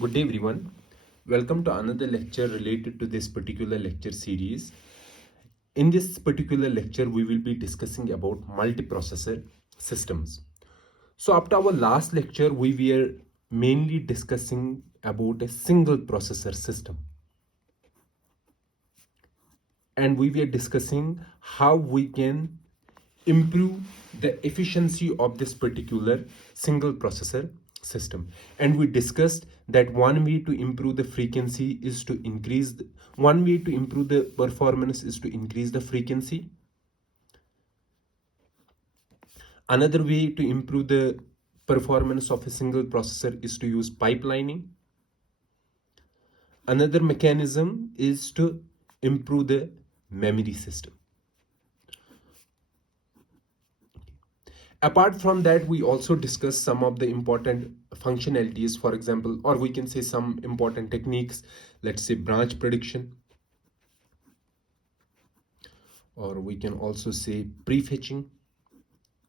Good day everyone. Welcome to another lecture related to this particular lecture series. In this particular lecture, we will be discussing about multiprocessor systems. So after our last lecture, we were mainly discussing about a single processor system. And we were discussing how we can improve the efficiency of this particular single processor system. And we discussed that one way to improve the frequency is to increase one way to improve the performance is to increase the frequency. Another way to improve the performance of a single processor is to use pipelining. Another mechanism is to improve the memory system. Apart from that, we also discuss some of the important functionalities, for example, or we can say some important techniques, let's say branch prediction, or we can also say prefetching.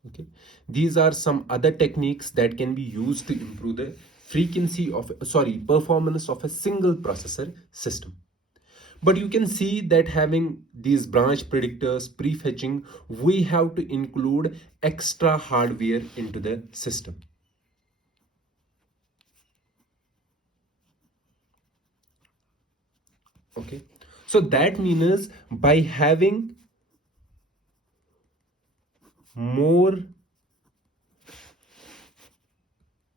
Okay, these are some other techniques that can be used to improve the performance of a single processor system. But you can see that having these branch predictors, prefetching, we have to include extra hardware into the system. Okay, so that means by having more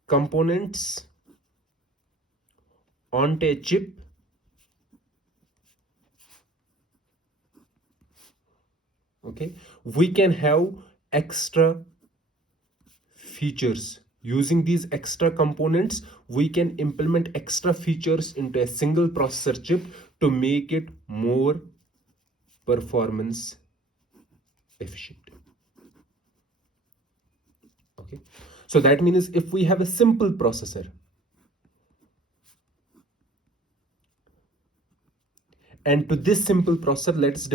components onto a chip, okay, we can have extra features. Using these extra components, we can implement extra features into a single processor chip to make it more performance efficient. Okay, so that means if we have a simple processor, and to this simple processor, let's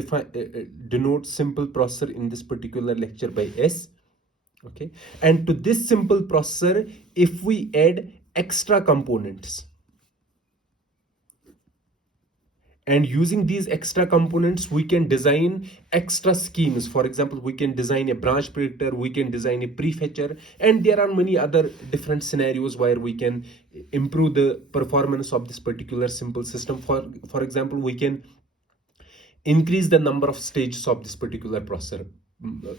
denote simple processor in this particular lecture by S. Okay, and to this simple processor, if we add extra components, and using these extra components, we can design extra schemes. For example, we can design a branch predictor, we can design a prefetcher, and there are many other different scenarios where we can improve the performance of this particular simple system. For example, we can increase the number of stages of this particular processor,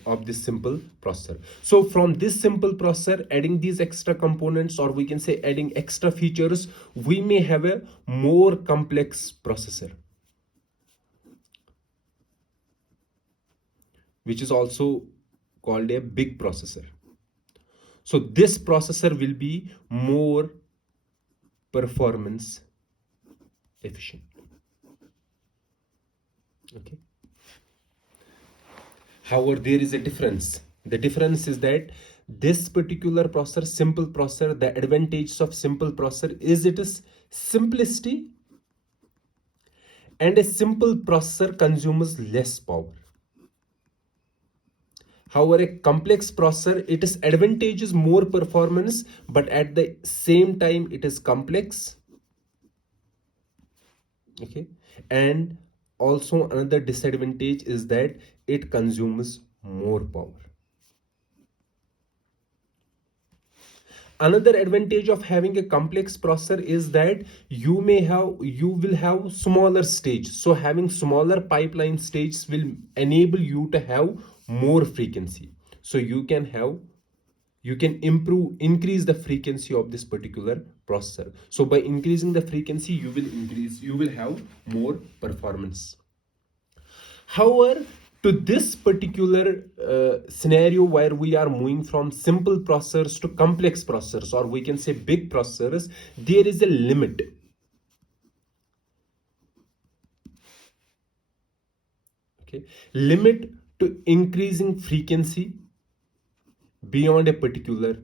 of this simple processor. So from this simple processor, adding these extra components, or we can say adding extra features, we may have a more complex processor, which is also called a big processor. So this processor will be more performance efficient. Okay, however, there is a difference. The difference is that this particular processor, simple processor, the advantage of simple processor is it is simplicity, and a simple processor consumes less power. However, a complex processor, it is advantages more performance, but at the same time it is complex. Okay, and also another disadvantage is that it consumes more power. Another advantage of having a complex processor is that you will have smaller stage. So having smaller pipeline stages will enable you to have more frequency. So you can increase the frequency of this particular processor. So by increasing the frequency, you will have more performance. However, to this particular scenario where we are moving from simple processors to complex processors, or we can say big processors, there is a limit. Okay, limit to increasing frequency beyond a particular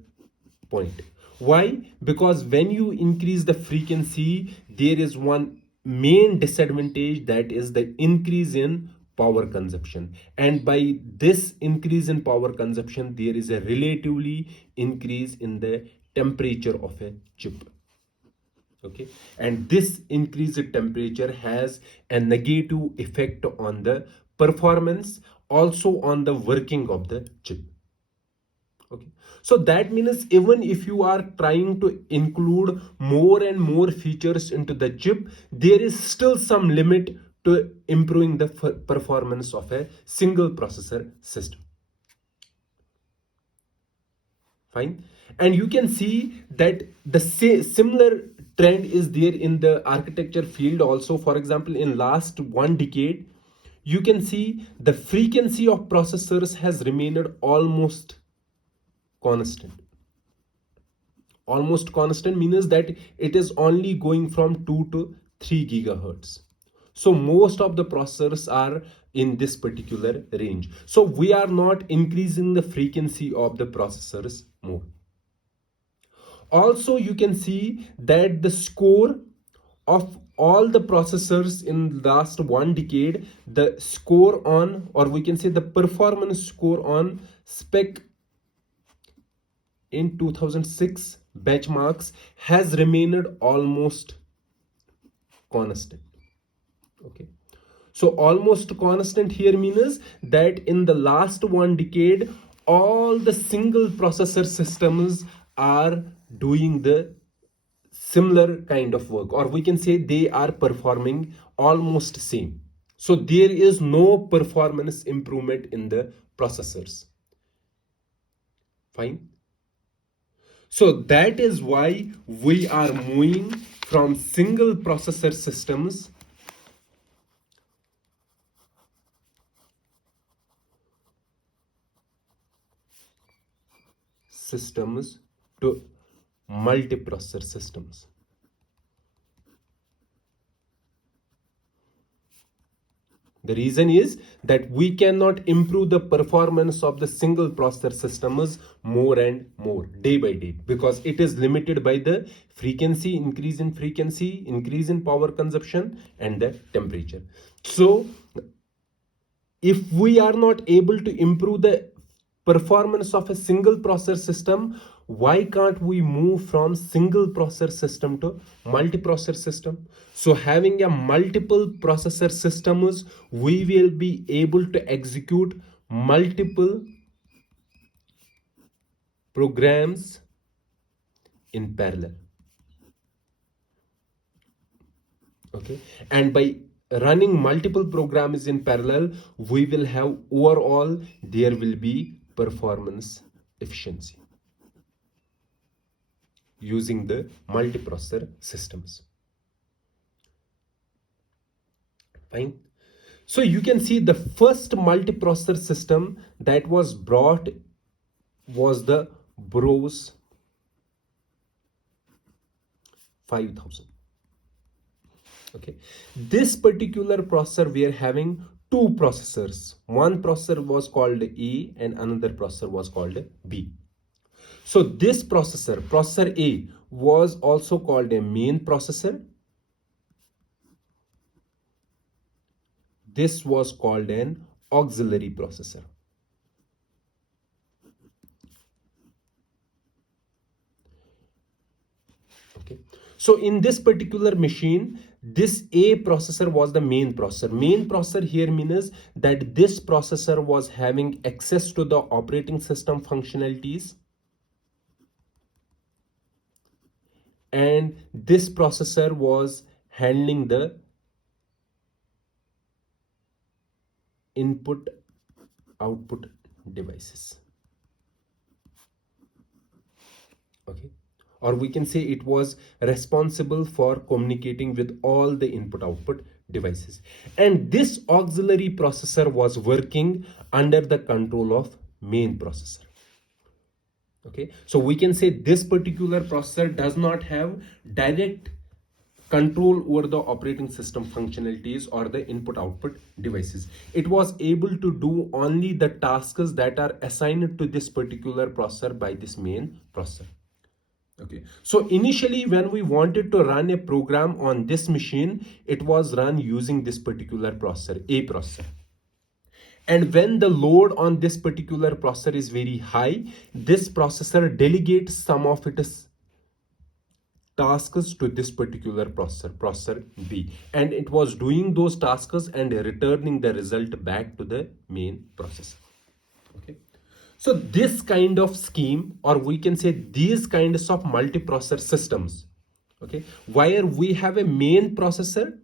point. Why? Because when you increase the frequency, there is one main disadvantage, that is the increase in power consumption. And by this increase in power consumption, there is a relatively increase in the temperature of a chip. Okay, and this increased temperature has a negative effect on the performance, also on the working of the chip. Okay, so that means even if you are trying to include more and more features into the chip, there is still some limit to improving the performance of a single processor system. Fine. And you can see that the similar trend is there in the architecture field also. For example, in last 1 decade, you can see the frequency of processors has remained almost constant. Almost constant means that it is only going from 2 to 3 gigahertz. So most of the processors are in this particular range. So we are not increasing the frequency of the processors more. Also, you can see that the score of all the processors in last 1 decade, the score on, or we can say the performance score on spec in 2006 benchmarks has remained almost constant. Okay, so almost constant here means that in the last 1 decade, all the single processor systems are doing the similar kind of work, or we can say they are performing almost same. So there is no performance improvement in the processors. Fine. So that is why we are moving from single processor systems to multiprocessor systems. The reason is that we cannot improve the performance of the single processor systems more and more day by day, because it is limited by the frequency, increase in power consumption, and the temperature. So if we are not able to improve the performance of a single processor system, why can't we move from single processor system to multiprocessor system? So having a multiple processor systems, we will be able to execute multiple programs in parallel. Okay, and by running multiple programs in parallel, we will have overall, there will be performance efficiency using the multiprocessor systems. Fine. So you can see the first multiprocessor system that was brought was the Bros 5000. Okay, this particular processor, we are having two processors. One processor was called A and another processor was called B. So this processor A, was also called a main processor. This was called an auxiliary processor. Okay, so in this particular machine, this A processor was the main processor. Main processor here means that this processor was having access to the operating system functionalities, and this processor was handling the input output devices. Okay, or we can say it was responsible for communicating with all the input output devices, and this auxiliary processor was working under the control of main processor. Okay, so we can say this particular processor does not have direct control over the operating system functionalities or the input output devices. It was able to do only the tasks that are assigned to this particular processor by this main processor. Okay, so initially when we wanted to run a program on this machine, it was run using this particular processor, A processor. And when the load on this particular processor is very high, this processor delegates some of its tasks to this particular processor B, and it was doing those tasks and returning the result back to the main processor. Okay, so this kind of scheme, or we can say these kinds of multiprocessor systems, okay, where we have a main processor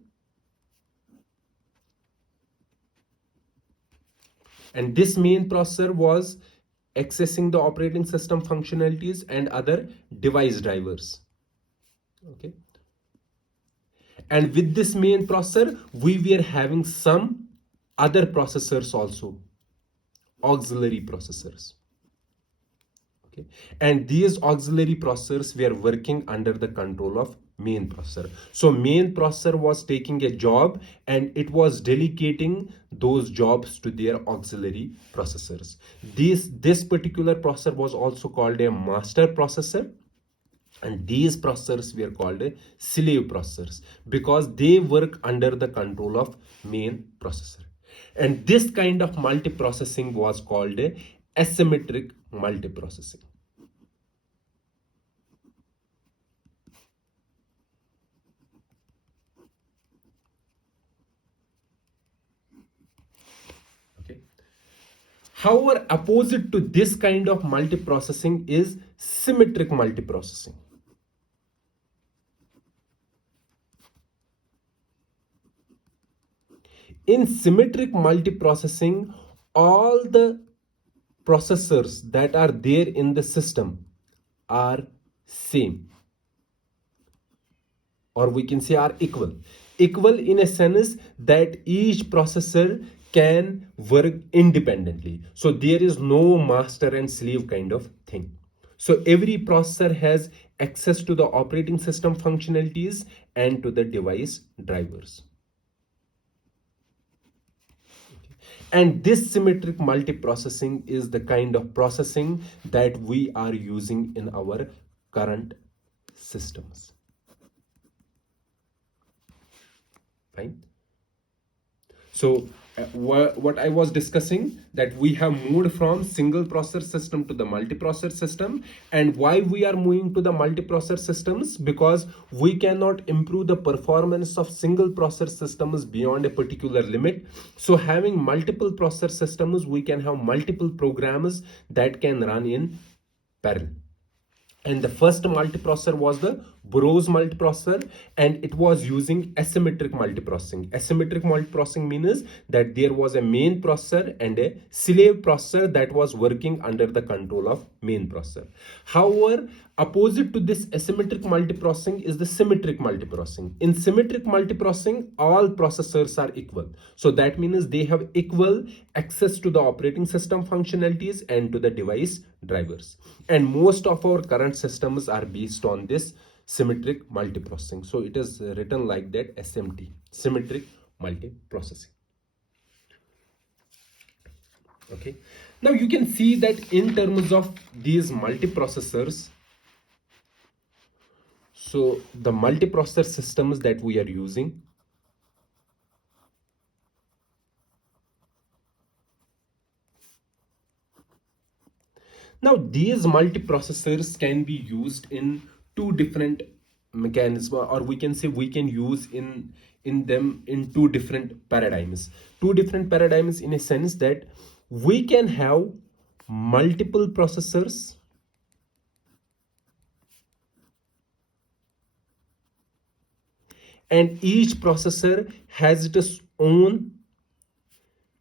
and this main processor was accessing the operating system functionalities and other device drivers. Okay, and with this main processor we were having some other processors also, auxiliary processors. Okay, and these auxiliary processors were working under the control of main processor. So main processor was taking a job and it was delegating those jobs to their auxiliary processors. This particular processor was also called a master processor, and these processors were called slave processors because they work under the control of main processor. And this kind of multiprocessing was called asymmetric multiprocessing. Okay. However, opposite to this kind of multiprocessing is symmetric multiprocessing. In symmetric multiprocessing, all the processors that are there in the system are same, or we can say are equal in a sense that each processor can work independently. So there is no master and slave kind of thing. So every processor has access to the operating system functionalities and to the device drivers. And this symmetric multiprocessing is the kind of processing that we are using in our current systems. Fine. So what I was discussing, that we have moved from single processor system to the multiprocessor system. And why we are moving to the multiprocessor systems? Because we cannot improve the performance of single processor systems beyond a particular limit. So having multiple processor systems, we can have multiple programs that can run in parallel. And the first multiprocessor was the Burroughs multiprocessor, and it was using asymmetric multiprocessing. Asymmetric multiprocessing means that there was a main processor and a slave processor that was working under the control of main processor. However, opposite to this asymmetric multiprocessing is the symmetric multiprocessing. In symmetric multiprocessing, all processors are equal. So that means they have equal access to the operating system functionalities and to the device drivers. And most of our current systems are based on this symmetric multiprocessing. So it is written like that, SMT, symmetric multiprocessing. Okay. Now you can see that in terms of these multiprocessors, so the multiprocessor systems that we are using, now these multiprocessors can be used in two different mechanisms, or we can say we can use in them in two different paradigms. Two different paradigms in a sense that we can have multiple processors and each processor has its own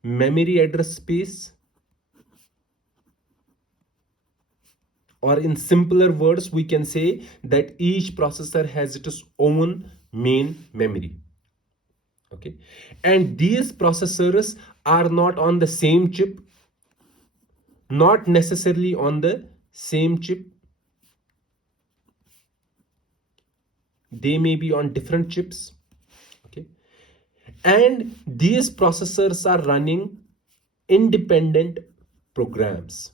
memory address space, or in simpler words we can say that each processor has its own main memory. Okay, and these processors are not on the same chip, not necessarily on the same chip, they may be on different chips. Okay, and these processors are running independent programs.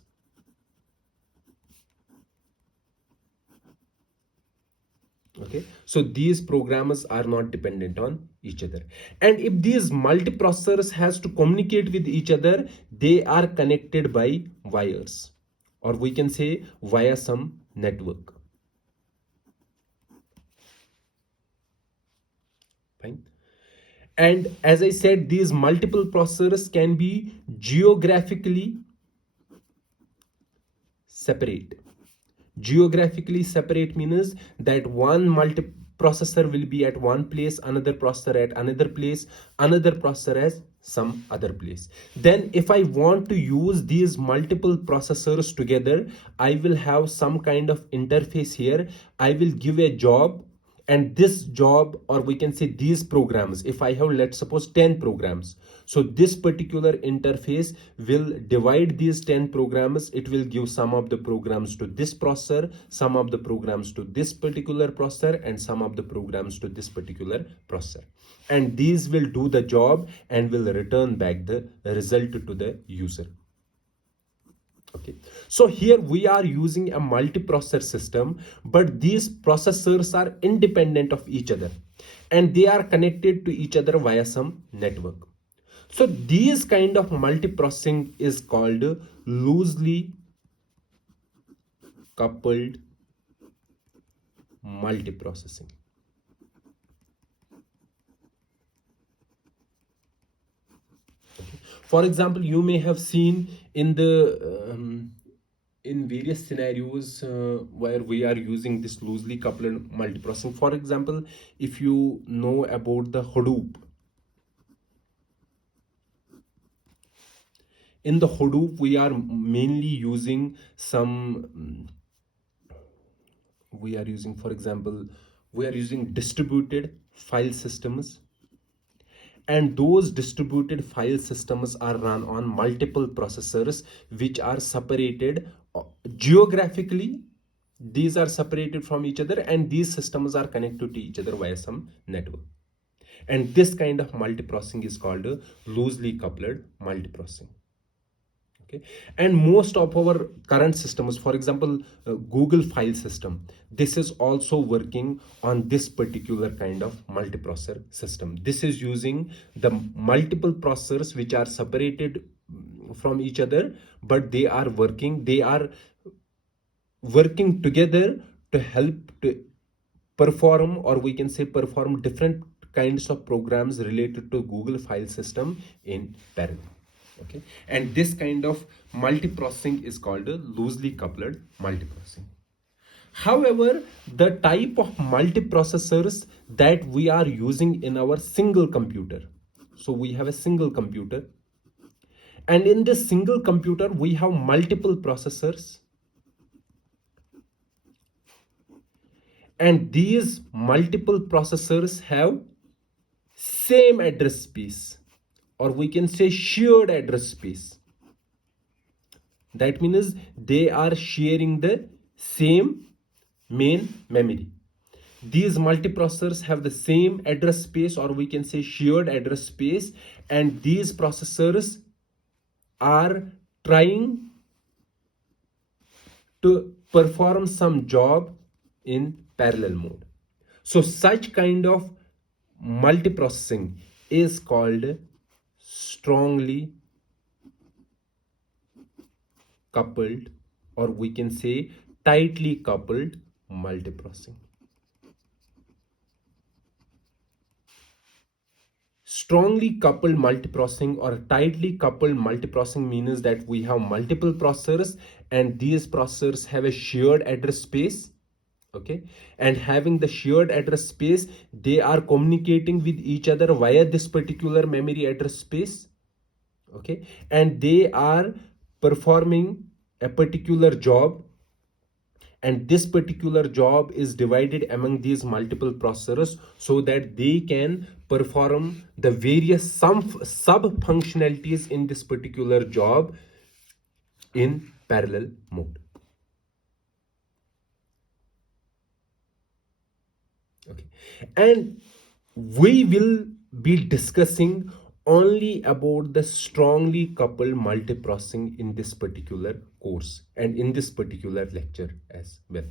Okay, so these programs are not dependent on each other, and if these multiprocessors has to communicate with each other, they are connected by wires, or we can say via some network. Fine. And as I said, these multiple processors can be geographically separate. Geographically separate means that one multiprocessor will be at one place, another processor at another place, another processor as some other place. Then if I want to use these multiple processors together, I will have some kind of interface here. I will give a job, and this job, or we can say these programs, if I have, let's suppose, 10 programs, so this particular interface will divide these 10 programs. It will give some of the programs to this processor, some of the programs to this particular processor, and some of the programs to this particular processor, and these will do the job and will return back the result to the user. Okay, so here we are using a multiprocessor system, but these processors are independent of each other and they are connected to each other via some network. So these kind of multiprocessing is called loosely coupled multiprocessing. For example, you may have seen in the in various scenarios where we are using this loosely coupled multiprocessing. For example, if you know about the Hadoop, in the Hadoop we are mainly using some we are using, for example, we are using distributed file systems, and those distributed file systems are run on multiple processors which are separated geographically. These are separated from each other and these systems are connected to each other via some network, and this kind of multiprocessing is called loosely coupled multiprocessing. Okay, and most of our current systems, for example, Google file system, this is also working on this particular kind of multiprocessor system. This is using the multiple processors which are separated from each other, but they are working together to help to perform, or we can say perform, different kinds of programs related to Google file system in parallel. Okay, and this kind of multiprocessing is called a loosely coupled multiprocessing. However, the type of multiprocessors that we are using in our single computer, so we have a single computer, and in this single computer we have multiple processors, and these multiple processors have same address space, or we can say shared address space. That means they are sharing the same main memory. These multiprocessors have the same address space, or we can say shared address space, and these processors are trying to perform some job in parallel mode. So such kind of multiprocessing is called strongly coupled, or we can say tightly coupled multiprocessing. Strongly coupled multiprocessing or tightly coupled multiprocessing means that we have multiple processors and these processors have a shared address space. Okay, and having the shared address space, they are communicating with each other via this particular memory address space. Okay, and they are performing a particular job, and this particular job is divided among these multiple processors so that they can perform the various sub functionalities in this particular job in parallel mode. Okay, and we will be discussing only about the strongly coupled multiprocessing in this particular course and in this particular lecture as well.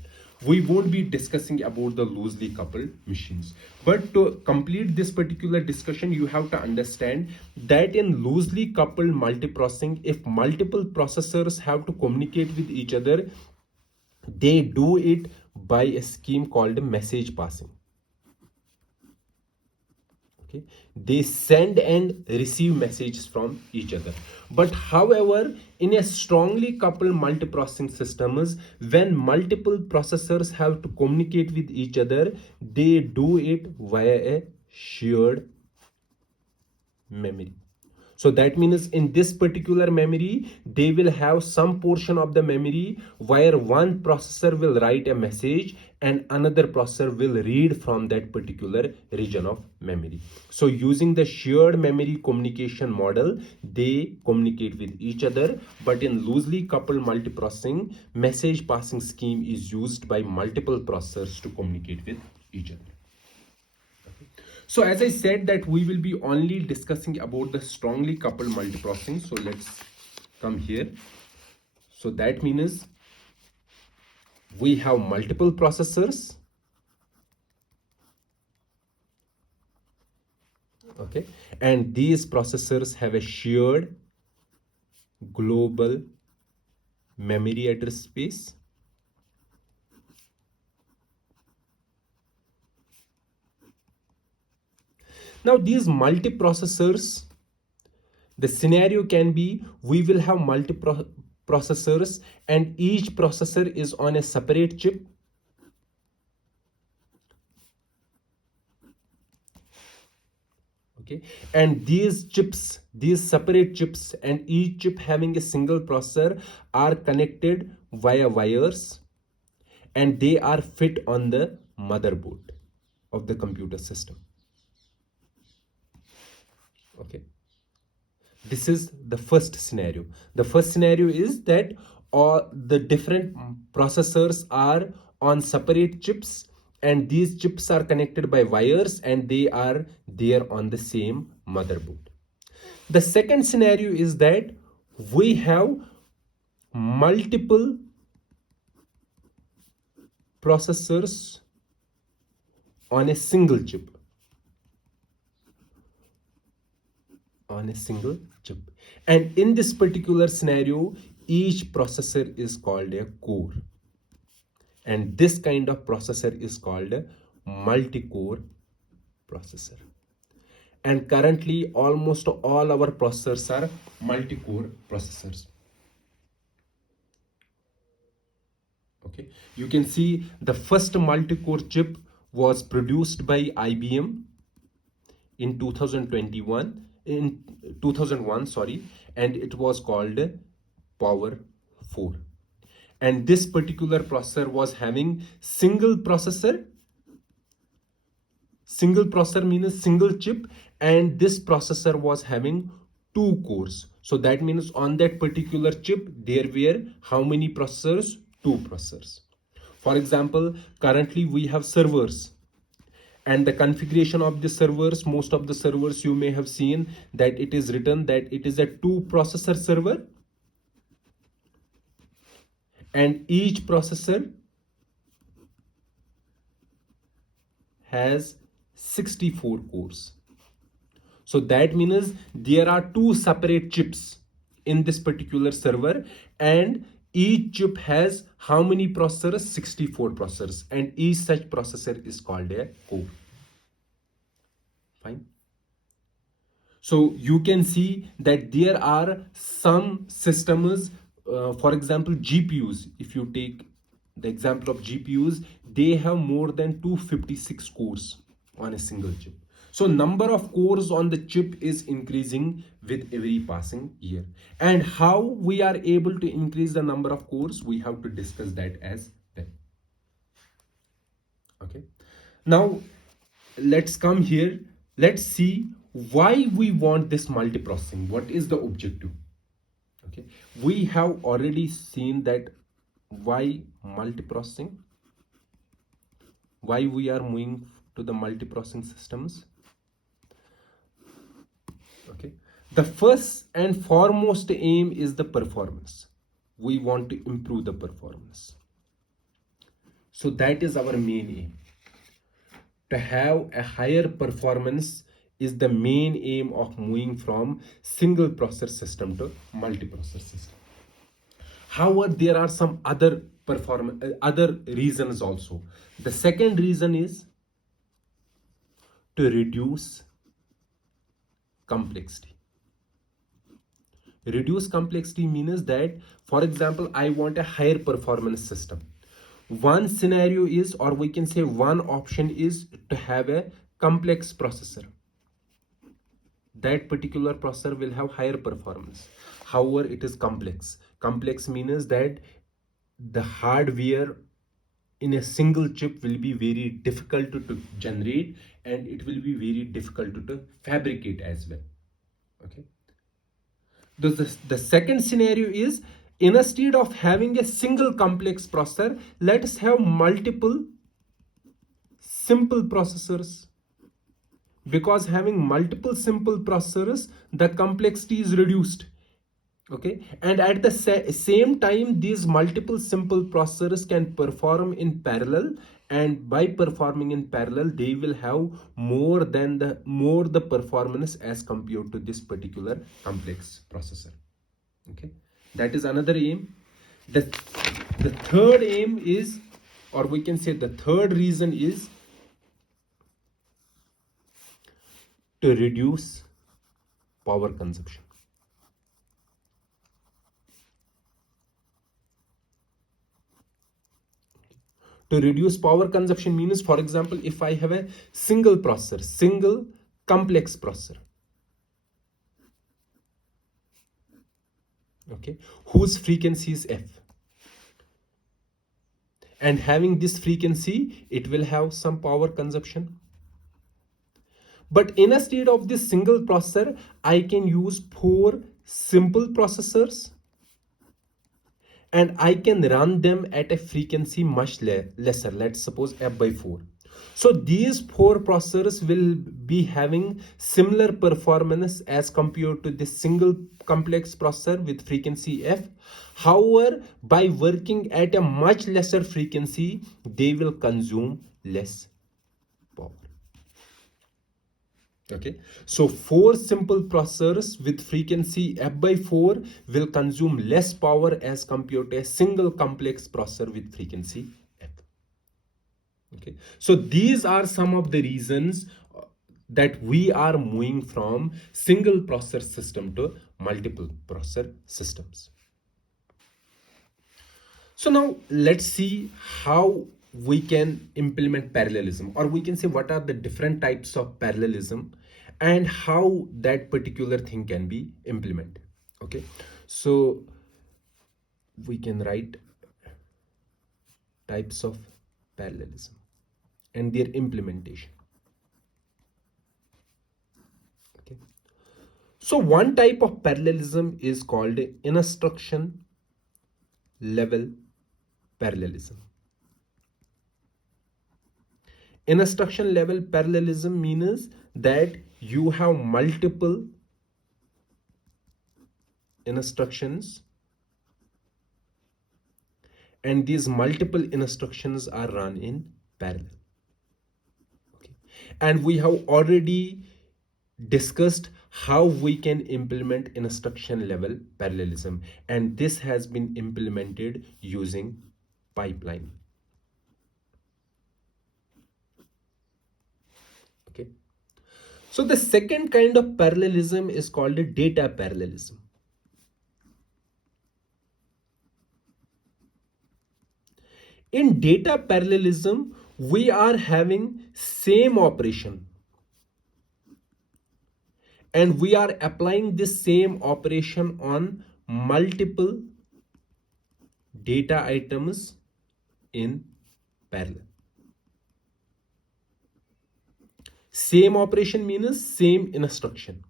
We won't be discussing about the loosely coupled machines, but to complete this particular discussion you have to understand that in loosely coupled multiprocessing, if multiple processors have to communicate with each other, they do it by a scheme called message passing. Okay, they send and receive messages from each other. But however, in a strongly coupled multiprocessing systems, when multiple processors have to communicate with each other, they do it via a shared memory. So that means in this particular memory, they will have some portion of the memory where one processor will write a message and another processor will read from that particular region of memory. So using the shared memory communication model, they communicate with each other. But in loosely coupled multiprocessing, message passing scheme is used by multiple processors to communicate with each other. So as I said that we will be only discussing about the strongly coupled multiprocessing. So let's come here. So that means we have multiple processors. Okay. And these processors have a shared global memory address space. Now these multiprocessors, the scenario can be we will have multiprocessors and each processor is on a separate chip. Okay, and these chips, these separate chips and each chip having a single processor are connected via wires and they are fit on the motherboard of the computer system. Okay, this is the first scenario. The first scenario is that all the different processors are on separate chips and these chips are connected by wires and they are there on the same motherboard. The second scenario is that we have multiple processors on a single chip. And in this particular scenario, each processor is called a core. And this kind of processor is called a multi-core processor. And currently, almost all our processors are multi-core processors. Okay, you can see the first multi-core chip was produced by IBM in 2001, sorry, and it was called Power 4. And this particular processor was having single processor means single chip, and this processor was having two cores. So that means on that particular chip there were how many processors? Two processors. For example, currently we have servers, and the configuration of the servers, most of the servers you may have seen that it is written that it is a two processor server and each processor has 64 cores. So that means there are two separate chips in this particular server and each chip has how many processors? 64 processors, and each such processor is called a core. Fine. So you can see that there are some systems, for example, GPUs. If you take the example of GPUs, they have more than 256 cores on a single chip. So number of cores on the chip is increasing with every passing year. And how we are able to increase the number of cores, we have to discuss that as well. Okay. Now let's come here. Let's see why we want this multiprocessing. What is the objective? Okay. We have already seen that why multiprocessing, why we are moving to the multiprocessing systems. Okay, the first and foremost aim is the performance. We want to improve the performance. So that is our main aim. To have a higher performance is the main aim of moving from single processor system to multiprocessor system. However, there are some other reasons also. The second reason is to reduce complexity. Reduce complexity means that, for example, I want a higher performance system. One scenario is, or we can say one option is, to have a complex processor. That particular processor will have higher performance. However, it is complex. Complex means that the hardware in a single chip will be very difficult to generate, and it will be very difficult to fabricate as well. Okay. The second scenario is, instead of having a single complex processor, let's have multiple simple processors. Because having multiple simple processors, the complexity is reduced. Okay, and at the same time, these multiple simple processors can perform in parallel, and by performing in parallel, they will have more the performance as compared to this particular complex processor. Okay, that is another aim. The third aim is, or we can say the third reason is, to reduce power consumption. To reduce power consumption means, for example, if I have a single processor, single complex processor, okay, whose frequency is f, and having this frequency, it will have some power consumption. But instead of this single processor, I can use 4 simple processors, and I can run them at a frequency much lesser, let's suppose f by 4. So these 4 processors will be having similar performance as compared to this single complex processor with frequency f. However, by working at a much lesser frequency, they will consume less power. Okay, so 4 simple processors with frequency f by 4 will consume less power as compared to a single complex processor with frequency f. Okay, so these are some of the reasons that we are moving from single processor system to multiple processor systems. So now let's see how we can implement parallelism, or we can say what are the different types of parallelism and how that particular thing can be implemented. Okay, so we can write types of parallelism and their implementation. Okay, so one type of parallelism is called instruction level parallelism. Instruction level parallelism means that you have multiple instructions, and these multiple instructions are run in parallel. Okay, and we have already discussed how we can implement instruction level parallelism, and this has been implemented using pipeline. Okay, so the second kind of parallelism is called a data parallelism. In data parallelism, we are having same operation, and we are applying this same operation on multiple data items in parallel. Same operation means same instruction,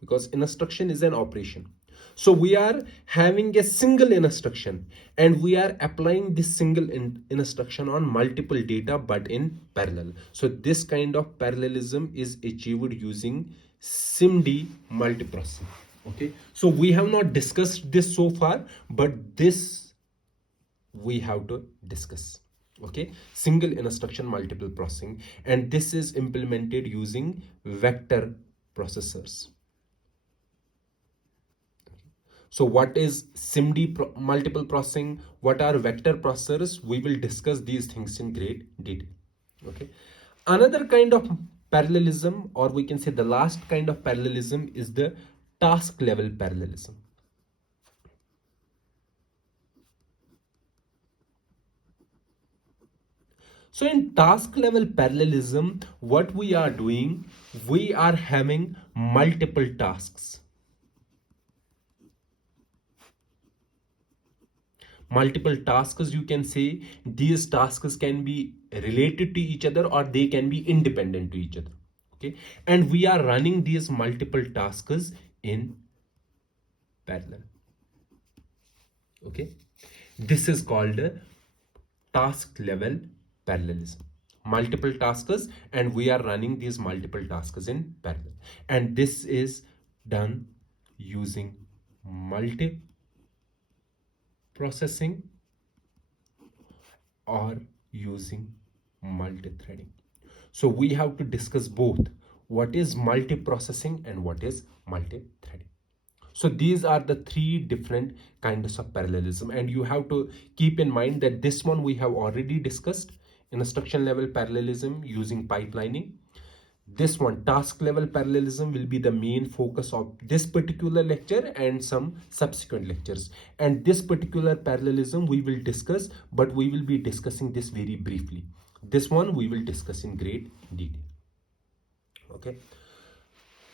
because instruction is an operation. So we are having a single instruction, and we are applying this single instruction on multiple data but in parallel. So this kind of parallelism is achieved using SIMD multiprocessing. Okay, so we have not discussed this so far, but this we have to discuss. Okay, single instruction multiple processing, and this is implemented using vector processors. So what is SIMD multiple processing? What are vector processors? We will discuss these things in great detail. Okay, another kind of parallelism, or we can say the last kind of parallelism, is the task level parallelism. So in task level parallelism, what we are doing, we are having multiple tasks. Multiple tasks, you can say these tasks can be related to each other or they can be independent to each other. Okay, and we are running these multiple tasks in parallel. Okay, this is called task level parallelism. Multiple tasks, and we are running these multiple tasks in parallel, and this is done using multiprocessing or using multi-threading. So we have to discuss both what is multiprocessing and what is multi-threading. So these are the three different kinds of parallelism, and you have to keep in mind that this one we have already discussed, instruction level parallelism using pipelining. This one, task level parallelism, will be the main focus of this particular lecture and some subsequent lectures. And this particular parallelism we will discuss, but we will be discussing this very briefly. This one we will discuss in great detail. Okay.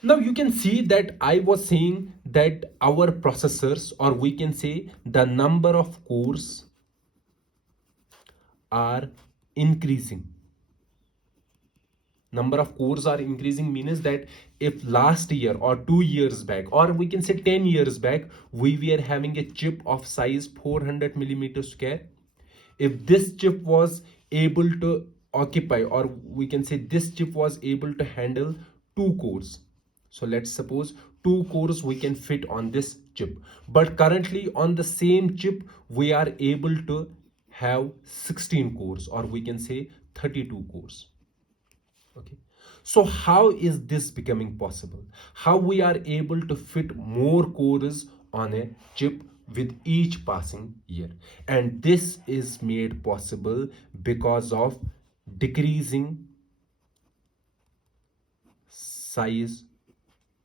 Now you can see that I was saying that our processors, or we can say the number of cores, are increasing. Number of cores are increasing means that if last year or 2 years back, or we can say 10 years back, we were having a chip of size 400 millimeter square. If this chip was able to occupy, or we can say this chip was able to handle 2 cores. So let's suppose 2 cores we can fit on this chip. But currently on the same chip, we are able to have 16 cores, or we can say 32 cores. Okay, so how is this becoming possible? How we are able to fit more cores on a chip with each passing year? And this is made possible because of decreasing size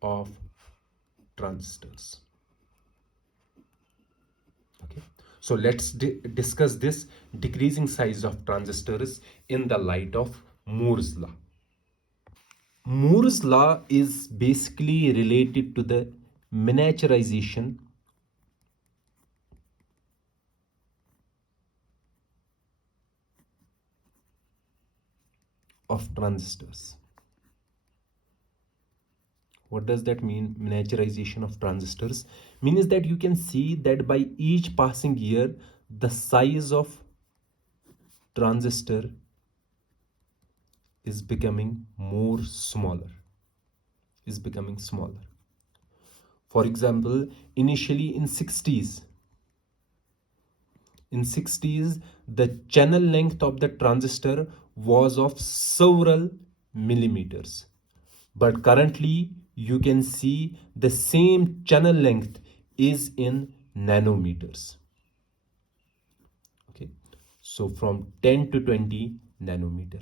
of transistors. Okay, so let's discuss this decreasing size of transistors in the light of Moore's law. Moore's law is basically related to the miniaturization of transistors. What does that mean, miniaturization of transistors? Means that you can see that by each passing year, the size of transistor is becoming smaller. For example, initially in 60s, the channel length of the transistor was of several millimeters. But currently, you can see the same channel length is in nanometers. Okay, so from 10 to 20 nanometer.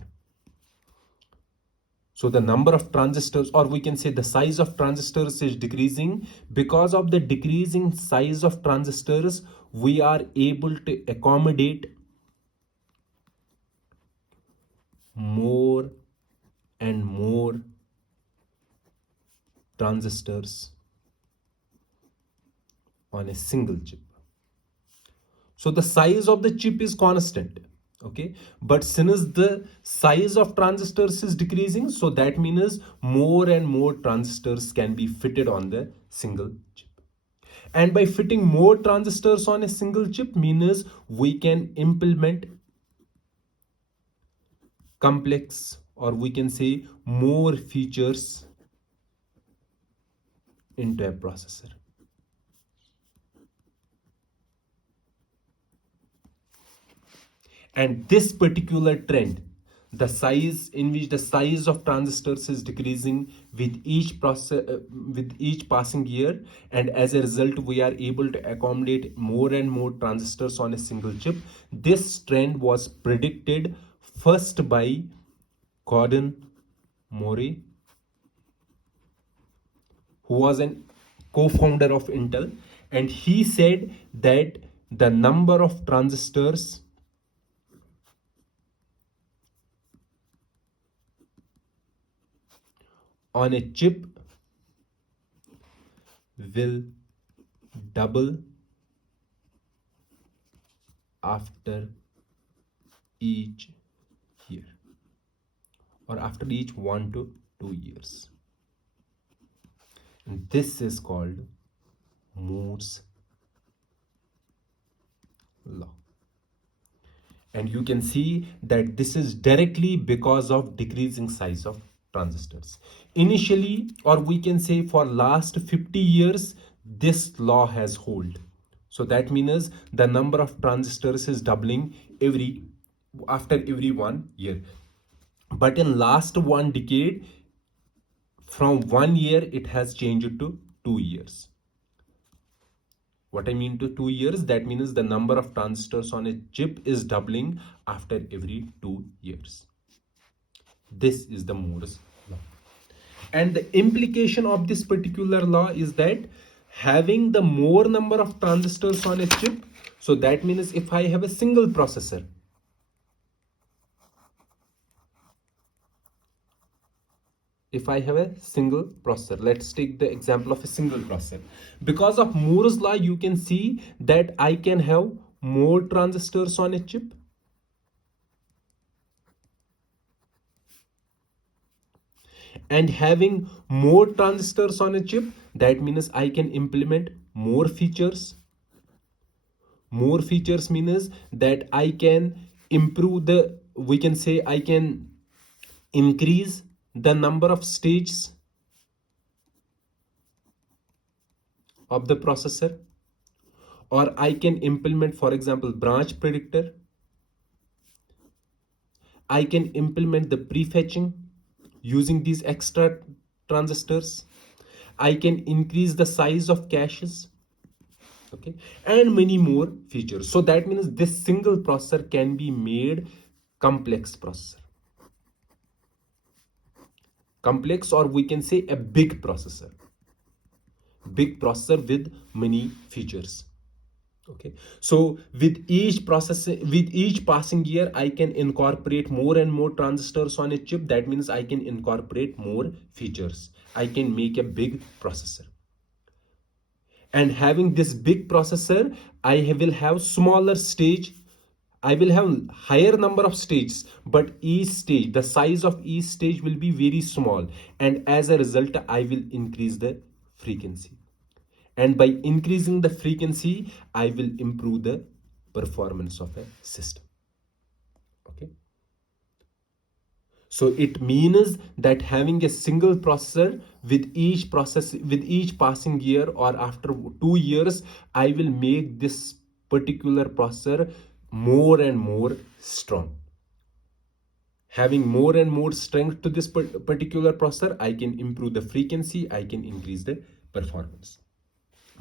So the number of transistors, or we can say the size of transistors, is decreasing. Because of the decreasing size of transistors, we are able to accommodate more and more transistors on a single chip. So the size of the chip is constant. Okay, but since the size of transistors is decreasing, so that means more and more transistors can be fitted on the single chip. And by fitting more transistors on a single chip means we can implement complex, or we can say more features into a processor. And this particular trend, the size in which the size of transistors is decreasing with each passing year, and as a result we are able to accommodate more and more transistors on a single chip. This trend was predicted first by Gordon Mori, who was a co-founder of Intel, and he said that the number of transistors on a chip will double after each year, or after each 1 to 2 years. And this is called Moore's law. And you can see that this is directly because of decreasing size of transistors. Initially, or we can say for last 50 years, this law has hold. So that means the number of transistors is doubling after every 1 year. But in last 1 decade, from 1 year, it has changed to 2 years. What I mean to 2 years, that means the number of transistors on a chip is doubling after every 2 years. This is the Moore's law. And the implication of this particular law is that having the more number of transistors on a chip, so that means if I have a single processor, let's take the example of a single processor. Because of Moore's law, you can see that I can have more transistors on a chip. And having more transistors on a chip, that means I can implement more features. More features means that I can improve we can say I can increase the number of stages of the processor, or I can implement, for example, branch predictor. I can implement the prefetching using these extra transistors. I can increase the size of caches, okay, and many more features. So that means this single processor can be made complex processor. Complex, or we can say a big processor with many features. Okay, so with each passing year, I can incorporate more and more transistors on a chip. That means I can incorporate more features. I can make a big processor. And having this big processor, I will have smaller stage. I will have higher number of stages, but each stage, the size of each stage will be very small. And as a result, I will increase the frequency. And by increasing the frequency, I will improve the performance of a system. Okay. So it means that having a single processor with each passing year, or after 2 years, I will make this particular processor more and more strong. Having more and more strength to this particular processor, I can improve the frequency, I can increase the performance.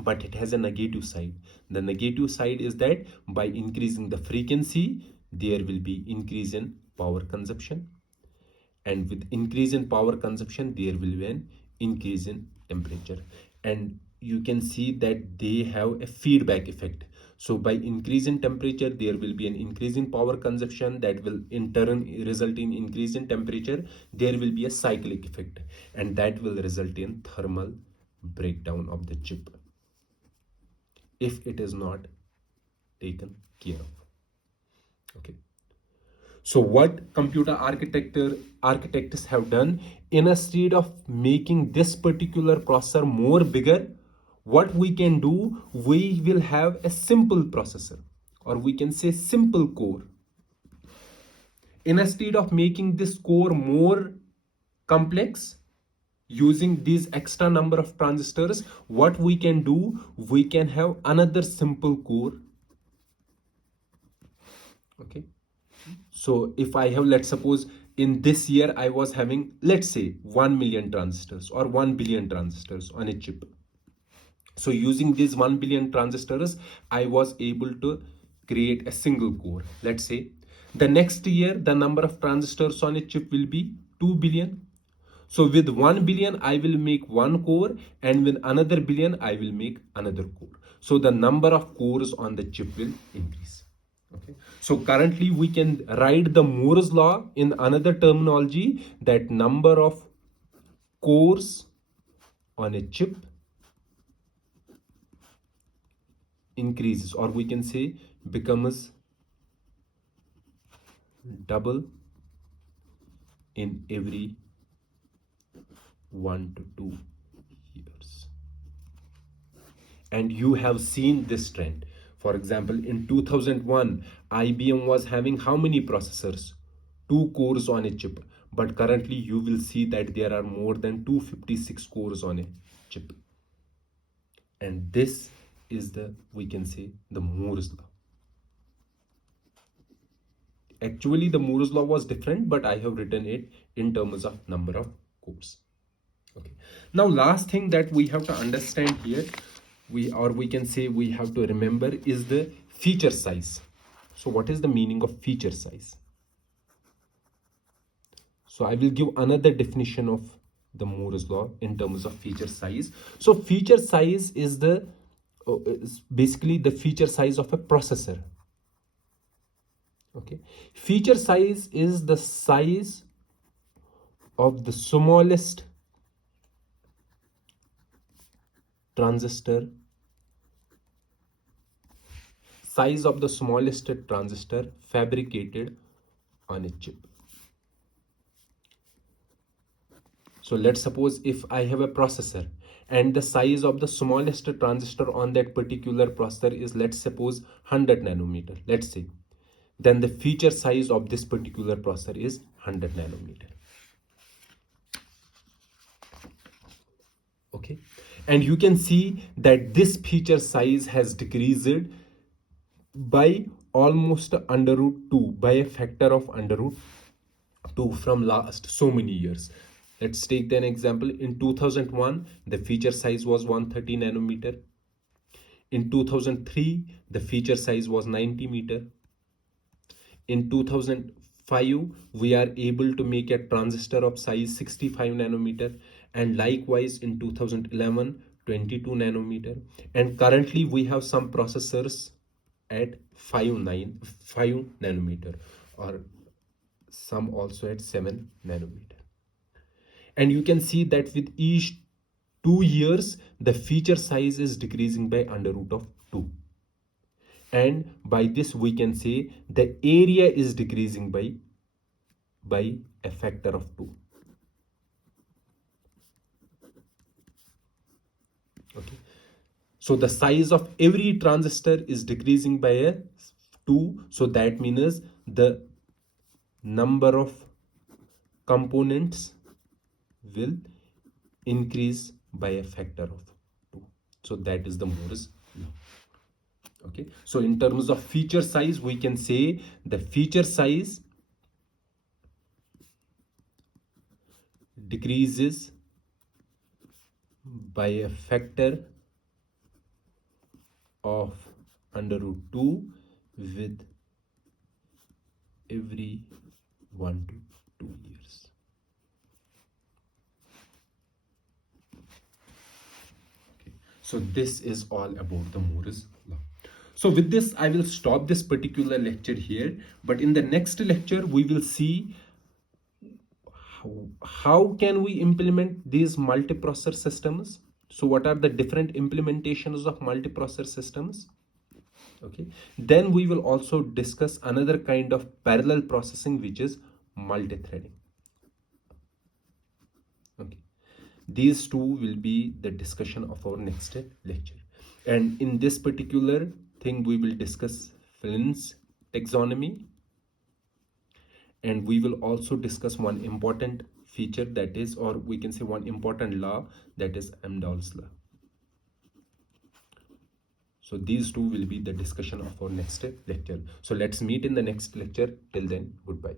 But it has a negative side. The negative side is that by increasing the frequency, there will be increase in power consumption. And with increase in power consumption, there will be an increase in temperature. And you can see that they have a feedback effect. So by increase in temperature, there will be an increase in power consumption that will in turn result in increase in temperature. There will be a cyclic effect, and that will result in thermal breakdown of the chip if it is not taken care of. Okay. So what computer architects have done, instead of making this particular processor more bigger, what we can do, we will have a simple processor, or we can say simple core. Instead of making this core more complex using these extra number of transistors, what we can do, we can have another simple core. Okay. So if I have, let's suppose in this year I was having, let's say 1 million transistors or 1 billion transistors on a chip. So using these 1 billion transistors, I was able to create a single core. Let's say the next year, the number of transistors on a chip will be 2 billion. So with 1 billion, I will make one core, and with another billion, I will make another core. So the number of cores on the chip will increase. Okay. So currently we can write the Moore's law in another terminology, that number of cores on a chip increases, or we can say becomes double in every 1 to 2 years. And you have seen this trend. For example, in 2001, IBM was having how many processors? 2 cores on a chip. But currently you will see that there are more than 256 cores on a chip. And this is the, we can say, the Moore's law. Actually, the Moore's law was different, but I have written it in terms of number of cores. Okay. Now, last thing that we have to understand here, we can say we have to remember, is the feature size. So what is the meaning of feature size? So I will give another definition of the Moore's law in terms of feature size. So feature size is is basically the feature size of a processor. Okay. Feature size is the size of the smallest transistor, size of the smallest transistor fabricated on a chip. So let's suppose if I have a processor and the size of the smallest transistor on that particular processor is, let's suppose, 100 nanometer, let's say, then the feature size of this particular processor is 100 nanometer. Okay. And you can see that this feature size has decreased by almost under root 2, by a factor of under root 2 from last so many years. Let's take an example. In 2001, the feature size was 130 nanometer. In 2003, the feature size was 90 meter. In 2005, we are able to make a transistor of size 65 nanometer, and likewise in 2011, 22 nanometer. And currently we have some processors at 5 nanometer, or some also at 7 nanometer. And you can see that with each 2 years, the feature size is decreasing by under root of 2. And by this we can say the area is decreasing by a factor of 2. Okay. So the size of every transistor is decreasing by a 2. So that means the number of components will increase by a factor of 2. So that is the Moore's law. Okay. So in terms of feature size, we can say the feature size decreases by a factor of under root 2 with every 1 to 2 years. Okay. So this is all about the Moore's law. So with this, I will stop this particular lecture here. But in the next lecture, we will see how can we implement these multiprocessor systems. So what are the different implementations of multiprocessor systems? Okay. Then we will also discuss another kind of parallel processing, which is multi-threading. Okay. These two will be the discussion of our next lecture. And in this particular thing, we will discuss Flynn's taxonomy. And we will also discuss one important feature, that is, or we can say one important law, that is Amdahl's law. So these two will be the discussion of our next lecture. So let's meet in the next lecture. Till then, goodbye.